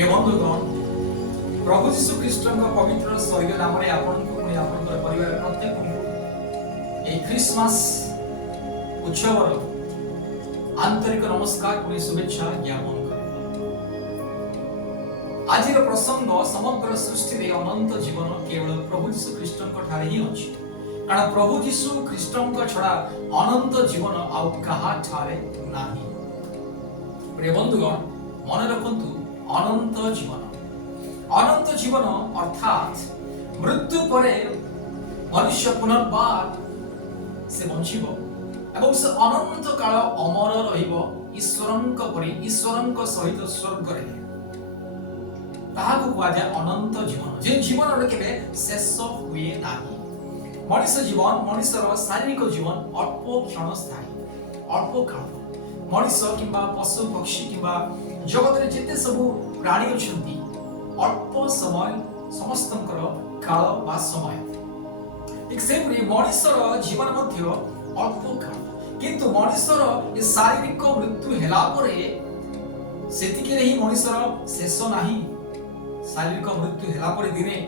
प्रिय बंधुगण प्रभु जीशु ख्रीष्ट पवित्र स्वर्गीय नाम परिवार प्रत्येक क्रिसमस उत्सवर आंतरिक नमस्कार शुभेच्छा ज्ञापन आज प्रसंग समग्र सृष्टि में अनंत जीवन केवल प्रभु जीशु ख्रीष्ट ही अच्छी कारण प्रभु जीशु ख्रीष्ट छड़ा अनंत जीवन आउ कहा नहीं। प्रिय बंधुगण मन रखु अनंत जीवन अर्थात मृत्यु पर मनुष्य पुनर्बार से बंचिब एवं से अनंत काल अमर रहिबो ईश्वरंक सहित स्वर्ग रे ताहाको कुआ जाय अनंत जीवन जे जीवन रे केबे शेष हुए नाही। मनुष्य जीवन मनुष्यर शारीरिक जीवन अल्प क्षण स्थायी अल्प काल मनुष्य किंबा पशु पक्षी किंबा जगत रे जेते सब प्राणी अछंती अल्प समय समस्तंकर काल बा समय ठीक सेपरि मनुष्यर जीवन मध्य अल्प काल किंतु मनुष्यर ए शारीरिक मृत्यु हेला परे सेतिके ही मनुष्यर शेष नाही। शारीरिक मृत्यु हेला परे दिने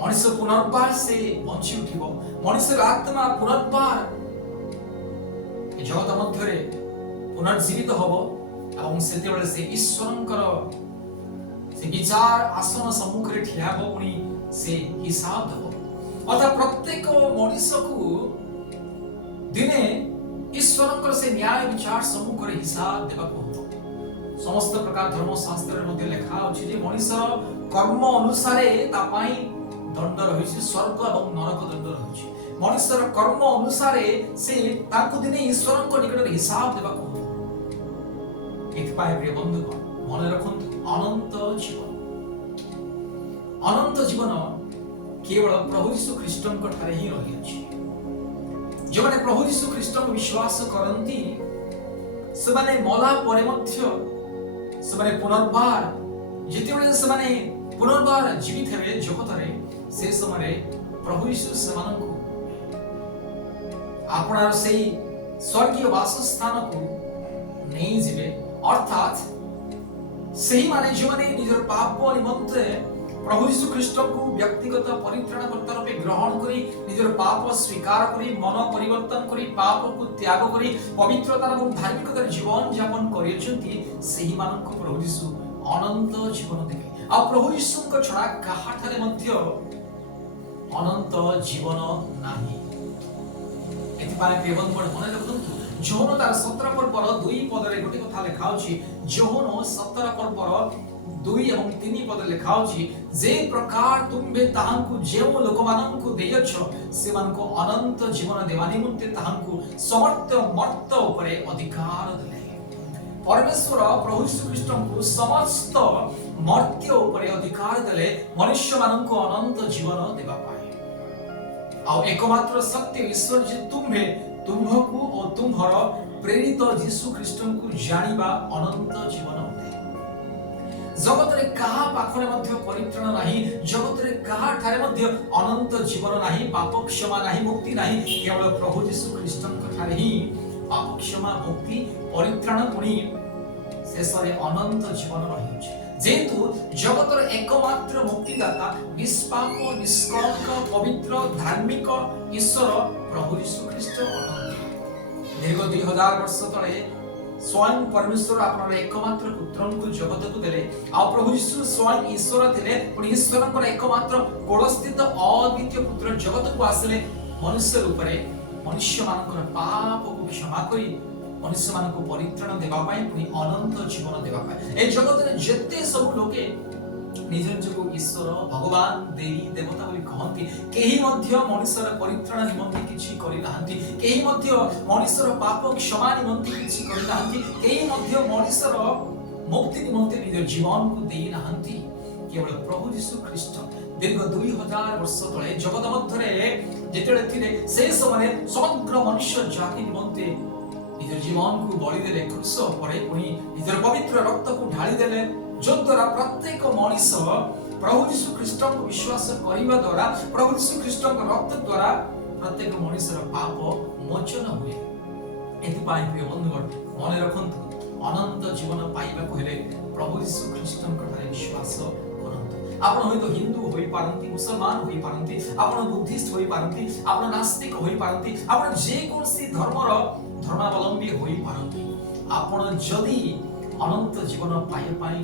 मनुष्य पुनर्बार से बंची उठिबो मनुष्यर आत्मा पुनर्बार जगत मध्य पुनर्जीवित हबो एवं सेतेबेले से ईश्वरंकर से विचार आसन सम्मुख रे ठिया हो पुनी से हिसाब दबो अर्थात प्रत्येक मनुष्य को दिने ईश्वरंकर से न्याय विचार सम्मुख रे हिसाब देबा को समस्त प्रकार धर्म शास्त्र मध्ये लिखा अछि जे मनुष्यर कर्म अनुसार ता पई दंड रहिछि स्वर्ग एवं नरक दंड रहिछि मनुष्यर कर्म अनुसार से ताकु दिने ईश्वरंक निकट रे हिसाब देबा को प्रिय बंधुगण मन रखु अनंत जीवन केवल प्रभु यीशु ख्रीष्ट ही रही अछि। जो माने प्रभु यीशु ख्रीष्ट विश्वास करती से माने मला परे मध्य से माने पुनर्बार जेतेबेले से माने पुनर्बार जीवित हेबे जगत रे से समय प्रभु यीशु सेमानकु आपणार सेही स्वर्गीय वासस्थान को नहीं जिबे अर्थात सही माने जो माने निजर पाप निमंत्रे प्रभु यीशु ख्रीष्ट को व्यक्तिगत परित्राणकर्ता रूपे ग्रहण करी निजर पाप स्वीकार करी मन परिवर्तन करी पाप को त्याग करी पवित्रता एवं धार्मिकता जीवन यापन करियछंती सही मानक प्रभु यीशु अनंत जीवन देबे आ प्रभु यीशु को छडा काहाठारे मध्य अनंत जीवन नाही। एति पाए प्रियवन मन रखंतु जोहन तार 17 पर्वर 2 पदरे गोटे कथा लिखा अछि जोहन 17 पर्वर 2 एवं 3 पद लिखा अछि जे प्रकार तुमबे ताहांकु जेउ लोकमानंकु देयछ सेमानकु अनंत जीवन देवा निमंते ताहांकु समर्थ मर्त उपरे अधिकार देले परमेश्वर प्रभु यीशु ख्रीष्टंकु समस्त मर्त्य उपरे अधिकार देले मनुष्य मानंकु अनंत जीवन देवा पाए आ एकमात्र सत्य ईश्वर जे तुम्बे तुम्हकु और तुम्हर प्रेरित यीशु ख्रीष्टंकु जानिबा अनंत जीवन होते जगत रे कहा पाखरे मध्य परित्राण नाही जगत रे कहा ठारे मध्य अनंत जीवन नाही पाप क्षमा नाही मुक्ति नाही केवल प्रभु यीशु ख्रीष्टंक ठारे ही पाप क्षमा मुक्ति परित्राण पुनी शेषरे अनंत जीवन रहिछि जेतु जगतर एकमात्र मुक्तिदाता निष्पाप निष्कलंक पवित्र धार्मिक ईश्वर प्रभु यीशु ख्रीष्ट दीर्घ 2000 वर्ष तले स्वयं परमेश्वर आपन एकमात्र पुत्र को जगत को देले आ प्रभु यीशु स्वयं ईश्वर थिले पुनी ईश्वरकर एकमात्र कोलस्थित अद्वितीय पुत्र जगत को आसले मनुष्य रूप रे मनुष्य मानकर पाप को क्षमा करी मनुष्य मान को परित्राण देबा पाई पुनी अनंत जीवन देबा पाई ए जगत रे जेते सब लोके निज निजको ईश्वर भगवान देवी देवता बोली कहंती केही मध्य मनुष्यर परित्राण निमंते किछि करि नाहंती केही मध्य मनुष्यर पाप क्षमा निमंते किछि करि नाहंती केही मध्य मनुष्यर मुक्ति निमंते निज जीवन को देई नाहंती केवल प्रभु यीशु ख्रीष्ट दीर्घ 2000 वर्ष तले जगत मध्य रे जेतेले थिले से समय समग्र मनुष्य जाति निमंते निज जीवन को बलि देले क्रूस परे पुनी निजर पवित्र रक्त को ढाली देले जो द्वारा प्रत्येक मनुष्य प्रभु यीशु ख्रीष्ट को विश्वास करिबा द्वारा प्रभु यीशु ख्रीष्ट को रक्त द्वारा प्रत्येक मनुष्यर पाप मोचन हुए एति पाई प्रिय बंधुगण मन रखंतु अनंत जीवन पाइबा हेले प्रभु यीशु ख्रीष्टଙ୍କ ଠାରେ विश्वास କରନ୍ତୁ। ଆପଣ ହୁଏତ ହିନ୍ଦୁ ହୋଇପାରନ୍ତି, ମୁସଲମାନ ହୋଇପାରନ୍ତି, ଆପଣ ବୁଦ୍ଧିଷ୍ଟ ହୋଇପାରନ୍ତି, ଆପଣ ନାସ୍ତିକ ହୋଇପାରନ୍ତି, ଆପଣ ଯେକୌଣସି ଧର୍ମର ଧର୍ମାବଲମ୍ବୀ ହୋଇପାରନ୍ତି। ଆପଣ ଯଦି ଅନନ୍ତ ଜୀବନ ପାଇବା ପାଇଁ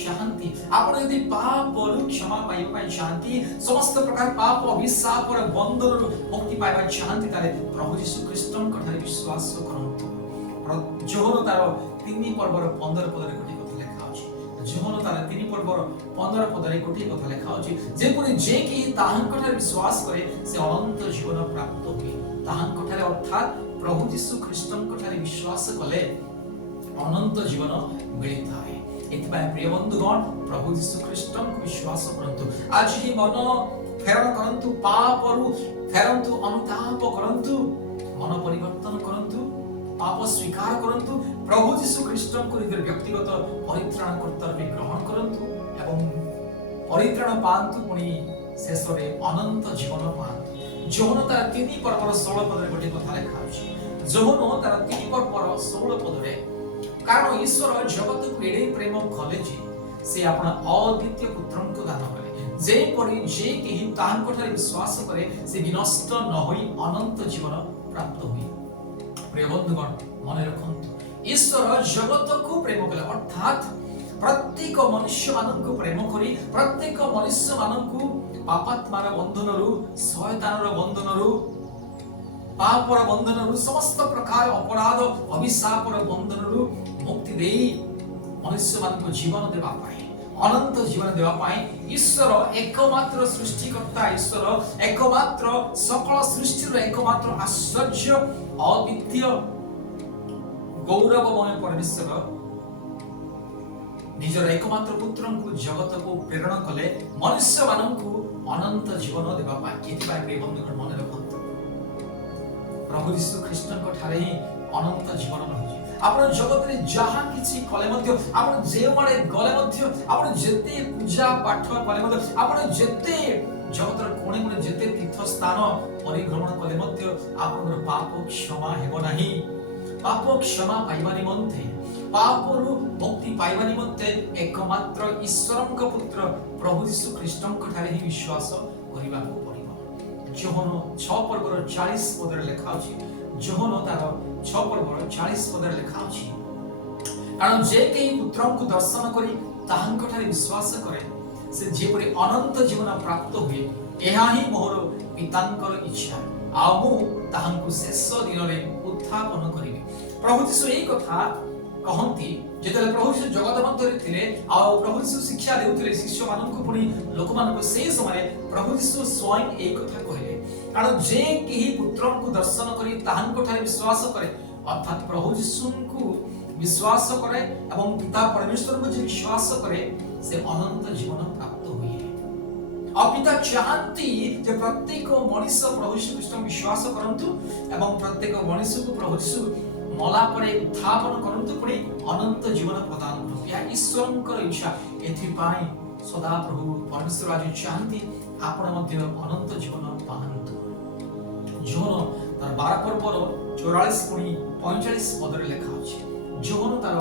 ଚାହାନ୍ତି, ଆପଣ ଯଦି ପାପରୁ କ୍ଷମା ପାଇବା ପାଇଁ ଚାହାନ୍ତି, ସମସ୍ତ ପ୍ରକାର ପାପ ଅଭିଶାପର ବନ୍ଧନରୁ ମୁକ୍ତି ପାଇବା ଚାହାନ୍ତି, ତାହେଲେ ପ୍ରଭୁ ଯୀଶୁ ଖ୍ରୀଷ୍ଟଙ୍କ ଠାରେ ବିଶ୍ୱାସ କରନ୍ତୁ। ଯୋହନ ତାର 3 ପର୍ବର 15 ପଦରେ ଗୋଟିଏ କଥା ଲେଖା ଅଛି। ଯୋହନ ତାର 3 ପର୍ବର 15 ପଦରେ ଗୋଟିଏ କଥା ଲେଖା ଅଛି, ଯେପରି ଯେ କି ତାହାଙ୍କ ଠାରେ ବିଶ୍ୱାସ କରେ ସେ ଅନନ୍ତ ଜୀବନ ପ୍ରାପ୍ତ ହୁଏ। ତାହାଙ୍କ ଠାରେ ଅର୍ଥାତ୍ ପ୍ରଭୁ ଯୀଶୁ ଖ୍ରୀଷ୍ଟଙ୍କ ଠାରେ ବିଶ୍ୱାସ କଲେ ଅନନ୍ତ ଜୀବନ ମିଳିଥାଏ। ଏଥିପାଇଁ ପ୍ରିୟ ବନ୍ଧୁଗଣ, ପ୍ରଭୁ ଯୀଶୁ ଖ୍ରୀଷ୍ଟଙ୍କୁ ବିଶ୍ୱାସ କରନ୍ତୁ। ଆଜି ହିଁ ମନ ଫେରଣ କରନ୍ତୁ, ପାପରୁ ଫେରନ୍ତୁ, ଅନୁତାପ କରନ୍ତୁ, ମନ ପରିବର୍ତ୍ତନ କରନ୍ତୁ, ପାପ ସ୍ୱୀକାର କରନ୍ତୁ, ପ୍ରଭୁ ଯୀଶୁ ଖ୍ରୀଷ୍ଟଙ୍କୁ ନିଜର ବ୍ୟକ୍ତିଗତ ପରିତ୍ରାଣକର୍ତ୍ତା ରୂପେ ଗ୍ରହଣ କରନ୍ତୁ ଏବଂ ପରିତ୍ରାଣ ପାଆନ୍ତୁ, ପୁଣି ଶେଷରେ ଅନନ୍ତ ଜୀବନ ପାଆନ୍ତୁ। ଯୋହନ ତାର 3 ପର୍ବର 16 ପଦରେ ଗୋଟିଏ କଥା ଲେଖା ଅଛି। ଯୋହନ ତାର 3 ପର୍ବର 16 ପଦରେ, କାରଣ ଈଶ୍ୱର ଜଗତକୁ ଏଡ଼େ ପ୍ରେମ କଲେ ଯେ ସେ ଆପଣ ଅଦ୍ୱିତୀୟ ପୁତ୍ରଙ୍କୁ ଦାନ କଲେ, ଯେପରି ଯେ କେହି ତାହାଙ୍କ ଠାରେ ବିଶ୍ୱାସ କରେ ସେ ବିନଷ୍ଟ ନ ହୋଇ ଅନନ୍ତ ଜୀବନ ପ୍ରାପ୍ତ ହୁଏ। ପ୍ରିୟ ବନ୍ଧୁଗଣ, ମନେ ରଖନ୍ତୁ, ଈଶ୍ୱର ଜଗତକୁ ପ୍ରେମ କଲେ ଅର୍ଥାତ୍ ପ୍ରତ୍ୟେକ ମନୁଷ୍ୟମାନଙ୍କୁ ପ୍ରେମ କରି ପ୍ରତ୍ୟେକ ମନୁଷ୍ୟମାନଙ୍କୁ ପାପାତ୍ମାର ବନ୍ଧନରୁ, ଶୟତାନର ବନ୍ଧନରୁ, ପାପର ବନ୍ଧନରୁ, ସମସ୍ତ ପ୍ରକାର ଅପରାଧ ଅଭିଶାପର ବନ୍ଧନରୁ ମୁକ୍ତି ଦେଇ ମନୁଷ୍ୟମାନଙ୍କୁ ଜୀବନ ଦେବା ପାଇଁ, ଅନନ୍ତ ଜୀବନ ଦେବା ପାଇଁ ଈଶ୍ୱର ଏକମାତ୍ର ସୃଷ୍ଟିକର୍ତ୍ତା, ଈଶ୍ୱର ଏକମାତ୍ର ସକଳ ସୃଷ୍ଟିର ଏକମାତ୍ର ଆଶ୍ଚର୍ଯ୍ୟ ଅଦ୍ୱିତୀୟ ଗୌରବମୟ ପରମେଶ୍ୱର ନିଜର ଏକମାତ୍ର ପୁତ୍ରଙ୍କୁ ଜଗତକୁ ପ୍ରେରଣ କଲେ ମନୁଷ୍ୟମାନଙ୍କୁ ଅନନ୍ତ ଜୀବନ ଦେବା ପାଇଁ। ଏଥିପାଇଁ ପ୍ରିୟ ବନ୍ଧୁଗଣ, ମନେ ରଖନ୍ତୁ, ପ୍ରଭୁ ଯୀଶୁ ଖ୍ରୀଷ୍ଟଙ୍କ ଠାରେ ହିଁ ଅନନ୍ତ ଜୀବନ ରହିଛି। ଆପଣ ଜଗତରେ ଯାହା କିଛି କଲେ ମଧ୍ୟ, ଆପଣ ଯେଉଁଆଡ଼େ ଗଲେ ମଧ୍ୟ, ଆପଣ ଯେତେ ପୂଜା ପାଠ କଲେ ମଧ୍ୟ, ଆପଣ ଯେତେ ଜଗତର କୋଣେ କୋଣେ ଯେତେ ତୀର୍ଥ ସ୍ଥାନ ପରିଭ୍ରମଣ କଲେ ମଧ୍ୟ ଆପଣଙ୍କର ପାପ କ୍ଷମା ହେବ ନାହିଁ। ପାପ କ୍ଷମା ପାଇବା ନିମନ୍ତେ, ପାପରୁ ମୁକ୍ତି ପାଇବା ନିମନ୍ତେ ଏକମାତ୍ର ଈଶ୍ୱରଙ୍କ ପୁତ୍ର ପ୍ରଭୁ ଯୀଶୁ ଖ୍ରୀଷ୍ଟଙ୍କ ଠାରେ ହିଁ ବିଶ୍ୱାସ କରିବାକୁ ପଡ଼ିବ। ଯୋହନ 6 ପର୍ବର 40 ପଦରେ ଲେଖା ଅଛି। ଯୋହନ ତାର 6 ପର୍ବର 40 ପଦରେ ଲେଖା ଅଛି, କାରଣ ଯେ କେହି ପୁତ୍ରଙ୍କୁ ଦର୍ଶନ କରି ତାହାଙ୍କ ଠାରେ ବିଶ୍ୱାସ କରେ ସେ ଯେପରି ଅନନ୍ତ ଜୀବନ ପ୍ରାପ୍ତ ହୁଏ, ଏହା ହିଁ ମୋର ପିତାଙ୍କର ଇଚ୍ଛା, ଆଉ ମୁଁ ତାହାଙ୍କୁ ଶେଷ ଦିନରେ ଉତ୍ଥାପନ କରିବି। ପ୍ରଭୁ ଯୀଶୁ ଏହି କଥା କହନ୍ତି ଯେତେବେଳେ ପ୍ରଭୁ ଯୀଶୁ ଜଗତ ମଧ୍ୟରେ ଥିଲେ, ଆଉ ପ୍ରଭୁ ଯୀଶୁ ଶିକ୍ଷା ଦେଉଥିଲେ ଶିଷ୍ୟମାନଙ୍କୁ, ପୁଣି ଲୋକମାନଙ୍କୁ। ସେହି ସମୟରେ ପ୍ରଭୁ ଯୀଶୁ ସ୍ୱୟଂ ଏହି କଥା କହିଲେ, କାରଣ ଯେ କେହି ପୁତ୍ରଙ୍କୁ ଦର୍ଶନ କରି ତାହାଙ୍କ ଠାରେ ବିଶ୍ୱାସ କରେ, ଅର୍ଥାତ୍ ପ୍ରଭୁ ଯୀଶୁଙ୍କୁ ବିଶ୍ୱାସ କରେ ଏବଂ ପିତା ପରମେଶ୍ୱରଙ୍କୁ ଯେ ବିଶ୍ୱାସ କରେ ସେ ଅନନ୍ତ ଜୀବନ ପ୍ରାପ୍ତ ହୁଏ। ଆଉ ପିତା ଚାହାନ୍ତି ଯେ ପ୍ରତ୍ୟେକ ମଣିଷ ପ୍ରଭୁ ଯୀଶୁ ଖ୍ରୀଷ୍ଟଙ୍କୁ ବିଶ୍ୱାସ କରନ୍ତୁ ଏବଂ ପ୍ରତ୍ୟେକ ମଣିଷକୁ ପ୍ରଭୁ ଯୀଶୁ ମଲା ପରେ ଉତ୍ଥାପନ କରନ୍ତୁ, ପୁଣି ଅନନ୍ତ ଜୀବନ ପ୍ରଦାନ କରନ୍ତୁ। ଏହା ଈଶ୍ୱରଙ୍କର ଇଚ୍ଛା। ଏଥିପାଇଁ ସଦାପ୍ରଭୁ ପରମେଶ୍ୱର ଆଜି ଚାହାନ୍ତି ଆପଣ ମଧ୍ୟ ଅନନ୍ତ ଜୀବନ ପାଆନ୍ତୁ। ଯୋହନ ତାର 12 ପର୍ବର 44 ପୁଣି 45 ପଦରେ ଲେଖା ଅଛି। ଯୋହନ ତାର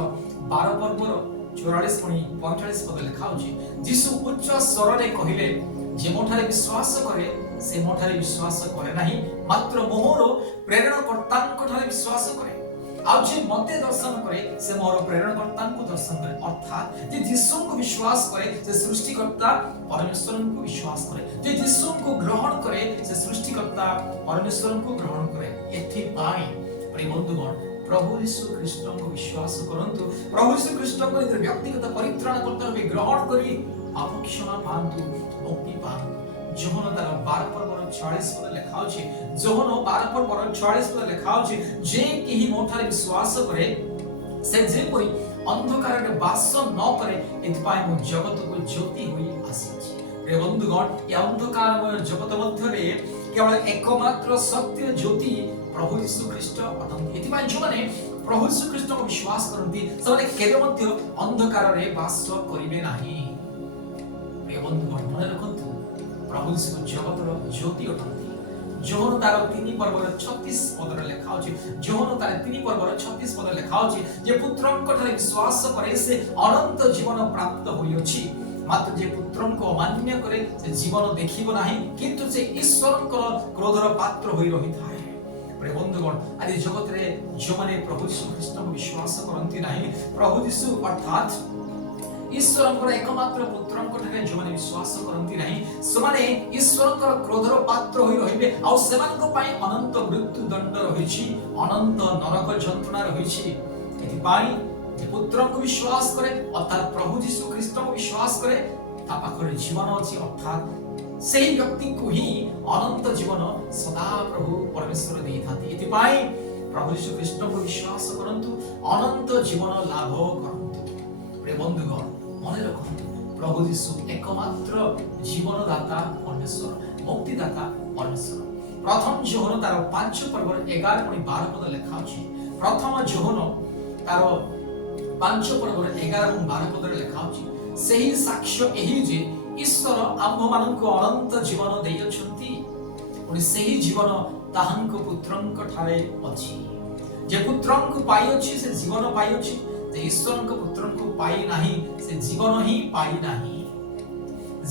12 ପର୍ବର 44 ପୁଣି 45 ପଦରେ ଲେଖା ଅଛି, ଯୀଶୁ ଉଚ୍ଚ ସ୍ୱରରେ କହିଲେ, ଯେ ମୋଠାରେ ବିଶ୍ୱାସ କରେ ସେ ମୋଠାରେ ବିଶ୍ୱାସ କରେ ନାହିଁ, ମାତ୍ର ମୋର ପ୍ରେରଣକର୍ତ୍ତାଙ୍କ ଠାରେ ବିଶ୍ୱାସ କରେ। ଆଉ ଯେ ମତେ ଦର୍ଶନ କରେ ସେ ମୋର ପ୍ରେରଣକର୍ତ୍ତାଙ୍କୁ ଦର୍ଶନ କରେ। ଅର୍ଥାତ୍ ଯେ ଯୀଶୁଙ୍କୁ ବିଶ୍ୱାସ କରେ ସେ ସୃଷ୍ଟିକର୍ତ୍ତା ପରମେଶ୍ୱରଙ୍କୁ ବିଶ୍ୱାସ କରେ। ଯେ ଯୀଶୁଙ୍କୁ ଗ୍ରହଣ କରେ ସେ ସୃଷ୍ଟିକର୍ତ୍ତା ପରମେଶ୍ୱରଙ୍କୁ ଗ୍ରହଣ କରେ। ଏଥିପାଇଁ ପ୍ରିୟ ବନ୍ଧୁଗଣ, ପ୍ରଭୁ ଯୀଶୁ ଖ୍ରୀଷ୍ଟଙ୍କୁ ବିଶ୍ୱାସ କରନ୍ତୁ। ପ୍ରଭୁ ଯୀଶୁ ଖ୍ରୀଷ୍ଟଙ୍କୁ ନିଜର ବ୍ୟକ୍ତିଗତ ପରିତ୍ରାଣକର୍ତ୍ତା ରୂପେ ଗ୍ରହଣ କରି ପାପ କ୍ଷମା ପାଆନ୍ତୁ, ମୁକ୍ତି ପାଆନ୍ତୁ। ଯୋହନ ତାର 12 ପର୍ବର 46 ପଦରେ ଲେଖା ଅଛି। ଯୋହନ 12 ପର୍ବର 46 ପଦରେ ଲେଖା ଅଛି, ଯେ କେହି ମୋଠାରେ ବିଶ୍ୱାସ କରେ ସେ ଯେପରି ଅନ୍ଧକାରରେ ବାସ ନ କରେ, ଏଥିପାଇଁ ମୁଁ ଜଗତକୁ ଜ୍ୟୋତି ହୋଇ ଆସିଛି। ପ୍ରିୟ ବନ୍ଧୁଗଣ, ଏ ଅନ୍ଧକାରମୟ ଜଗତ ମଧ୍ୟରେ କେବଳ ଏକମାତ୍ର ସତ୍ୟ ଜ୍ୟୋତି ପ୍ରଭୁ ଯୀଶୁ ଖ୍ରୀଷ୍ଟ ଅଟନ୍ତି। ଏଥିପାଇଁ ଯେଉଁମାନେ ପ୍ରଭୁ ଯୀଶୁ ଖ୍ରୀଷ୍ଟଙ୍କୁ ବିଶ୍ୱାସ କରନ୍ତି ସେମାନେ କେବେ ମଧ୍ୟ ଅନ୍ଧକାରରେ ବାସ କରିବେ ନାହିଁ। ପ୍ରିୟ ବନ୍ଧୁଗଣ, ମନେ ରଖନ୍ତୁ, ପ୍ରଭୁ ଯୀଶୁ ଜଗତର ଜ୍ୟୋତି ଅଟନ୍ତି। जोहन तार 3 पर्वर 36 पदर लेखा अछि जोहन तार 3 पर्वर 36 पदर लेखा अछि जे पुत्रंक ठारे विश्वास करे से अनंत जीवन प्राप्त होई अछि मात्र जे पुत्रंक अमान्य करे से जीवन देखिबो नाही किंतु से ईश्वरक क्रोधर पात्र होई रही थाए। प्रिय बंधुगण आदि जगत रे जो माने प्रभु यीशु ख्रीष्ट विश्वास करंती नाही प्रभु यीशु अर्थात ईश्वरଙ୍କର एकमात्र पुत्रଙ୍କ ଠାରେ ଯେଉଁମାନେ ବିଶ୍ୱାସ କରନ୍ତି ନାହିଁ ସେମାନେ ଈଶ୍ୱରଙ୍କର କ୍ରୋଧର ପାତ୍ର ହୋଇ ରହିବେ ଆଉ ସେମାନଙ୍କ ପାଇଁ ଅନନ୍ତ ମୃତ୍ୟୁ ଦଣ୍ଡ ରହିଛି ଅନନ୍ତ ନରକ ଯନ୍ତ୍ରଣା ରହିଛି। ଏଥିପାଇଁ ଯେ ପୁତ୍ରଙ୍କୁ ବିଶ୍ୱାସ କରେ ଅର୍ଥାତ ପ୍ରଭୁ ଯୀଶୁ ଖ୍ରୀଷ୍ଟଙ୍କୁ ବିଶ୍ୱାସ କରେ ତା ପାଖରେ ଜୀବନ ଅଛି ଅର୍ଥାତ ସେହି ବ୍ୟକ୍ତିଙ୍କୁ ହିଁ ଅନନ୍ତ ଜୀବନ ସଦା ପ୍ରଭୁ ପରମେଶ୍ୱର ଦେଇଥାନ୍ତି। ଏଥିପାଇଁ ପ୍ରଭୁ ଯୀଶୁ ଖ୍ରୀଷ୍ଟଙ୍କୁ ବିଶ୍ୱାସ କରନ୍ତୁ ଅନନ୍ତ ଜୀବନ ଲାଭ କରନ୍ତୁ। प्रिय बंधुगण मन रखु प्रभु यीशु एकमात्र जीवनदाता परमेश्वर मुक्तिदाता परमेश्वर। प्रथम जोहन तार 5 पर्वर 11 और 12 पद लिखा अछि प्रथम जोहन तार 5 पर्वर 11 और 12 पद लिखा अछि सही साक्ष्य एही जे ईश्वर आम्भ मानक अनंत जीवन देई अछंती और सही जीवन ताहांक पुत्रंक ठारे अछि जे पुत्रंक पाई अछि से जीवन पाई अछि ईश्वरक पुत्रंक पाई नाही से जीवन ही पाई नाही।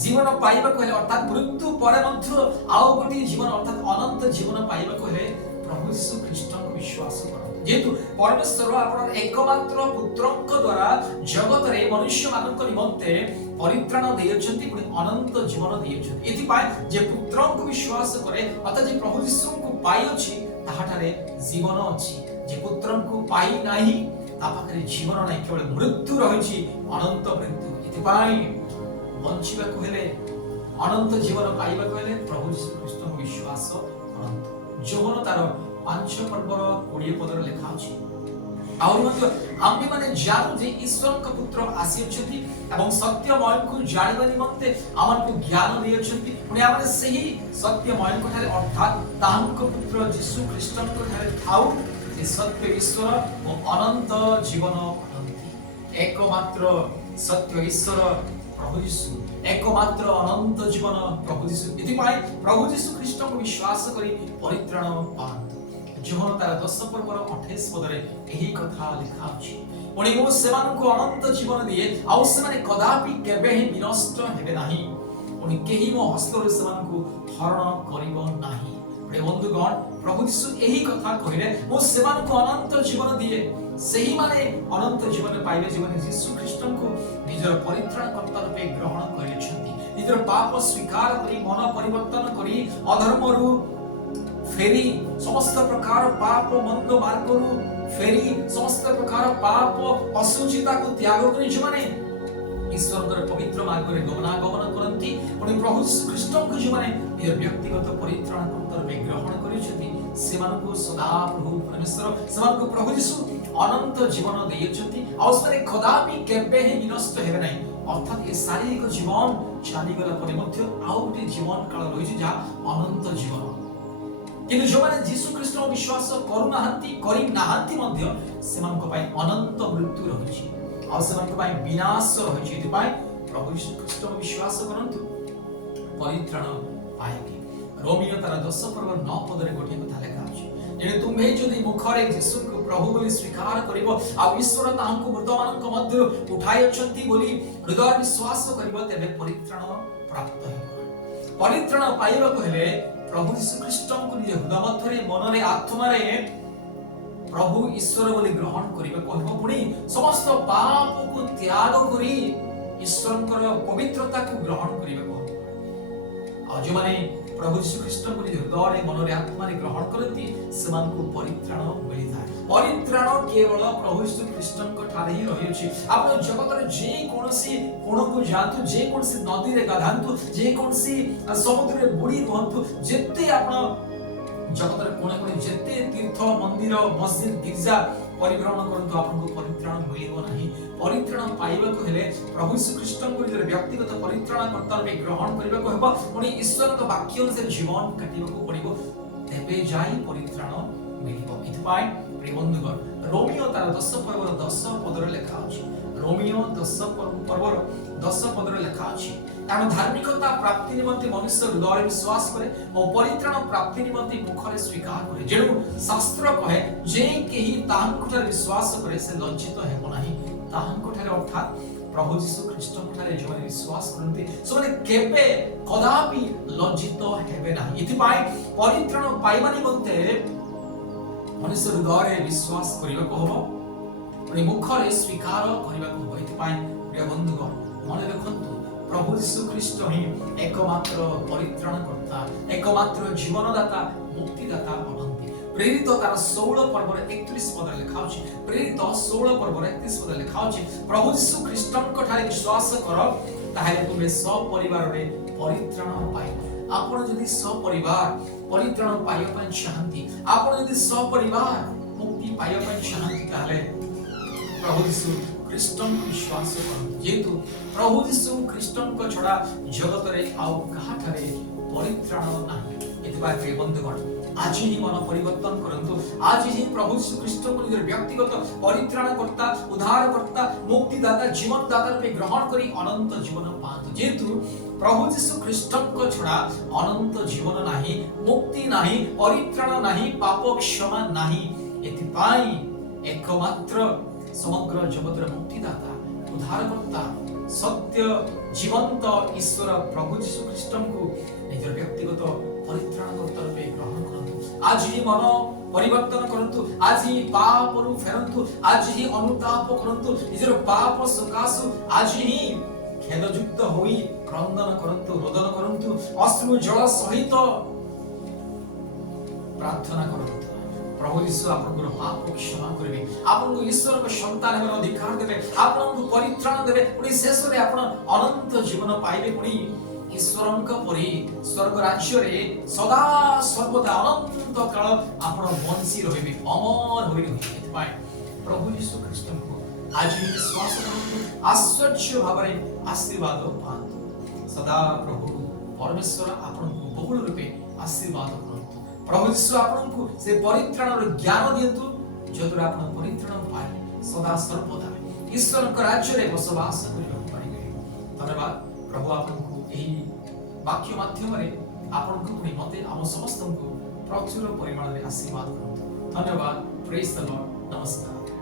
जीवन पाइबा कहले अर्थात मृत्यु परे मध्य आउ गोटी जीवन अर्थात अनंत जीवन पाइबा कहले प्रभु यीशु ख्रीष्टक विश्वास करନ୍ତୁ जेतु परमेश्वर आपन एकमात्र पुत्रंक द्वारा जगत रे मनुष्य मानक निमंते परित्राण देयछंती पुनी अनंत जीवन देयछंती। एथि पाए जे पुत्रंक विश्वास करे अर्थात जे प्रभु यीशु को पाई अछि ताहाटारे जीवन अछि जे पुत्रंक पाई नाही तापाखरे जीवन नै केवल मृत्यु रहिछि अनंत मृत्यु। एथिपाई बंचिबा कहले अनंत जीवन पाइबा कहले प्रभु यीशु ख्रीष्ट विश्वास करंतु। जोहन तार 5 पर्वर 20 पदर लेखा अछि आउर मत आम्बे माने जानु जे ईश्वरक पुत्र आसी अछथि एवं सत्यमय को जानिबा निमंते हमन ज्ञान दे अछथि पुनी हमन सही सत्यमय को ठारे अर्थात तांक पुत्र यीशु ख्रीष्टक ठारे थाउ सत्य ईश्वर और अनंत जीवन पाती एकमात्र सत्य ईश्वर प्रभु यीशु एकमात्र अनंत जीवन प्रभु यीशु। एथिपाई प्रभु यीशु ख्रीष्ट को विश्वास करी परित्राण पांतु। जोहन तार 10 पर्वर 28 पदरे एही कथा लिखा अछि पुनी मो सेमानकु अनंत जीवन दिए आउ सेमाने कदापि केबे ही विनष्ट हेबे नाही पुनी केही मो हस्तरे सेमानकु हरण करिवो नाही। बंधुगण प्रभु यीशु यही कथा कहले मो सेमान को अनंत जीवन दिए सही माने अनंत जीवन पाइबे जीवन यीशु ख्रीष्ट को निजर परित्राण कर्ता रूपे ग्रहण करिसेंती निजर पाप स्वीकार करी मन परिवर्तन करी अधर्मरु फेरी समस्त प्रकार पाप मंद मार्गरु फेरी समस्त प्रकार पाप असुचिता को त्याग करी जीवने ईश्वर पवित्र मार्ग रे गमनागमन करंती पुनी प्रभु यीशु ख्रीष्ट को जीवने निज व्यक्तिगत परित्राण कर्ता रूपे ग्रहण करिसेंती सेमानकु सदा प्रभु परमेश्वर सेमानकु प्रभु यीशु अनंत जीवन देयछंती और से कदापि केबे ही विनष्ट हेबे नाही अर्थात ये शारीरिक जीवन चली गला परे मध्य आउटे जीवन काल रहिछि जा अनंत जीवन किंतु जो माने यीशु ख्रीष्ट विश्वास करुनाहांती करि नाहांती मध्य सेमानक पय अनंत मृत्यु रहिछि और सेमानक पय विनाश रहिछि एतिपाय प्रभु यीशु ख्रीष्ट विश्वास करंतु परित्राण पाइबे। रोमियो तार 10 पर्व 9 पदरे गोटे कथा लेखा अछि जे तुमे जदि मुखरे यीशु को प्रभु बोली स्वीकार करिवो आ ईश्वर ताहांकु मृतमानक मध्य उठाई अछंती बोली हृदय विश्वास करिवो तेबे परित्राण प्राप्त हेबो। परित्राण पाइबा कहले प्रभु यीशु ख्रीष्ट को निज हृदय मध्यरे मनरे आत्मारे प्रभु ईश्वर बोली ग्रहण करिबा कहबो पुनी समस्त पाप को त्याग करी ईश्वरकर पवित्रता को ग्रहण करिबा कहबो आ जो माने प्रभु यीशु ख्रीष्ट को निज हृदय मनरे आत्मारे ग्रहण करती सेमान को परित्राण मिलि थाए। परित्राण केवल प्रभु यीशु ख्रीष्ट को ठारे ही रहि अछि। आपण जगत रे जे कोनसी कोन को जातु जे कोनसी नदी रे गाधांतु जे कोनसी समुद्र रे बुडी रहंतु जेते आपण जगत रे कोने कोने जेते तीर्थ मंदिर मस्जिद गिरजा परिभ्रमण करंतु आपनको परित्राण मिलिबो नाही। परित्राण पाइबा को हेले प्रभु यीशु ख्रीष्ट को निज व्यक्तिगत परित्राण कर्ता रे ग्रहण करिबा को हेबो पुनी ईश्वरक वाक्य से जीवन काटिबा को पड़िबो तेबे जाई परित्राण मिलिबो। इतपाय प्रिय बंधुगण रोमियो तार 10 पर्वर 10 पदर लेखा अछि रोमियो 10 पर्वर 10 पदर लेखा अछि कारण धार्मिकता प्राप्ति निमंते मनुष्य हृदय विश्वास करे और परित्राण प्राप्ति निमंते मुखरे स्वीकार करे जेणु शास्त्र कहे जे केही ताहांकठारे विश्वास करे से लज्जित हेबो नाही ताहांकठारे अर्थात प्रभु यीशु ख्रीष्टंकठारे जो विश्वास करते से केबे कदापि लज्जित हेबे नाही इतिपाई परित्राण पाइबा निमंते मनुष्य हृदय विश्वास करबाको हबो पुणी मुखरे स्वीकार करबाको हबो इतिपाई प्रिय बंधुगण मन रखंतु प्रभु यीशु ख्रीष्ट ही एकमात्र परित्राणकर्ता एकमात्र जीवनदाता मुक्तिदाता अटंती प्रेरित तार 16 पर्वर 31 पद लिखा अछि प्रेरित 16 पर्वर 31 पद लिखा अछि प्रभु यीशु ख्रीष्टंक ठारे विश्वास कर ताहेले तुमे सब परिवार रे परित्राण पाइबो आपण जदि सब परिवार परित्राण पाइबा पय चाहंती आपण जदि सब परिवार मुक्ति पाइबा पय चाहंती ताहेले प्रभु यीशु ख्रीष्टन विश्वास करନ୍ତୁ जेतु प्रभु यीशु ख्रीष्टन को छडा जगत रे आउ कहा ठारे परित्राण नाही एतबा प्रिय बंधुगण आज ही मन परिवर्तन करନ୍ତୁ आज ही प्रभु यीशु ख्रीष्ट को निज व्यक्तिगत परित्राणकर्ता उद्धारकर्ता मुक्तिदाता जीवनदाता रूपे ग्रहण करी अनंत जीवन पातु जेतु प्रभु यीशु ख्रीष्टन को छडा अनंत जीवन नाही मुक्ति नाही परित्राण नाही पाप क्षमा नाही एतिपाई एकमात्र समग्र जगतर मुक्तिदाता उद्धारकर्ता सत्य जीवंत ईश्वर प्रभु यीशु ख्रीष्टन को निज व्यक्तिगत परित्राणकर्ता रूपे ग्रहण करନ୍ତୁ आज ही मन परिवर्तन करନ୍ତୁ आज ही पाप रु फेरନ୍ତୁ आज ही अनुताप करନ୍ତୁ निजर पाप सकाशु आज ही खेदयुक्त होई क्रंदन करନ୍ତୁ रोदन करନ୍ତୁ अश्रु जल सहित प्रार्थना करନ୍ତୁ प्रभु यीशु आपनकर पाप क्षमा करबे आपनको ईश्वर को संतान हेबार अधिकार देबे आपनको परित्राण देबे पुनी शेष रे आपन अनंत जीवन पाइबे पुनी ईश्वरंक परि स्वर्ग राज्य रे सदा सर्वदा अनंत काल आपन वंशी रहिबे अमर होई रहिबे पाए प्रभु यीशु ख्रीष्ट को आज विश्वास करନ୍ତୁ आश्चर्य भाबरे आशीर्वाद पातु सदा प्रभु परमेश्वर आपनको बहुल रूपे आशीर्वाद करନ୍ତୁ प्रभु यीशु आपनको से परित्राण रो ज्ञान दियंतु जतरा आपन परित्राण पाए सदा सर्वदा ईश्वर को राज्य रे बसवास करिबा पाइबे धन्यवाद प्रभु आपनको एही वाक्य माध्यम रे आपनको पुनी मते हम समस्त को प्रचुर परिमाण रे आशीर्वाद करନ୍ତୁ धन्यवाद प्रेज द लॉर्ड नमस्कार।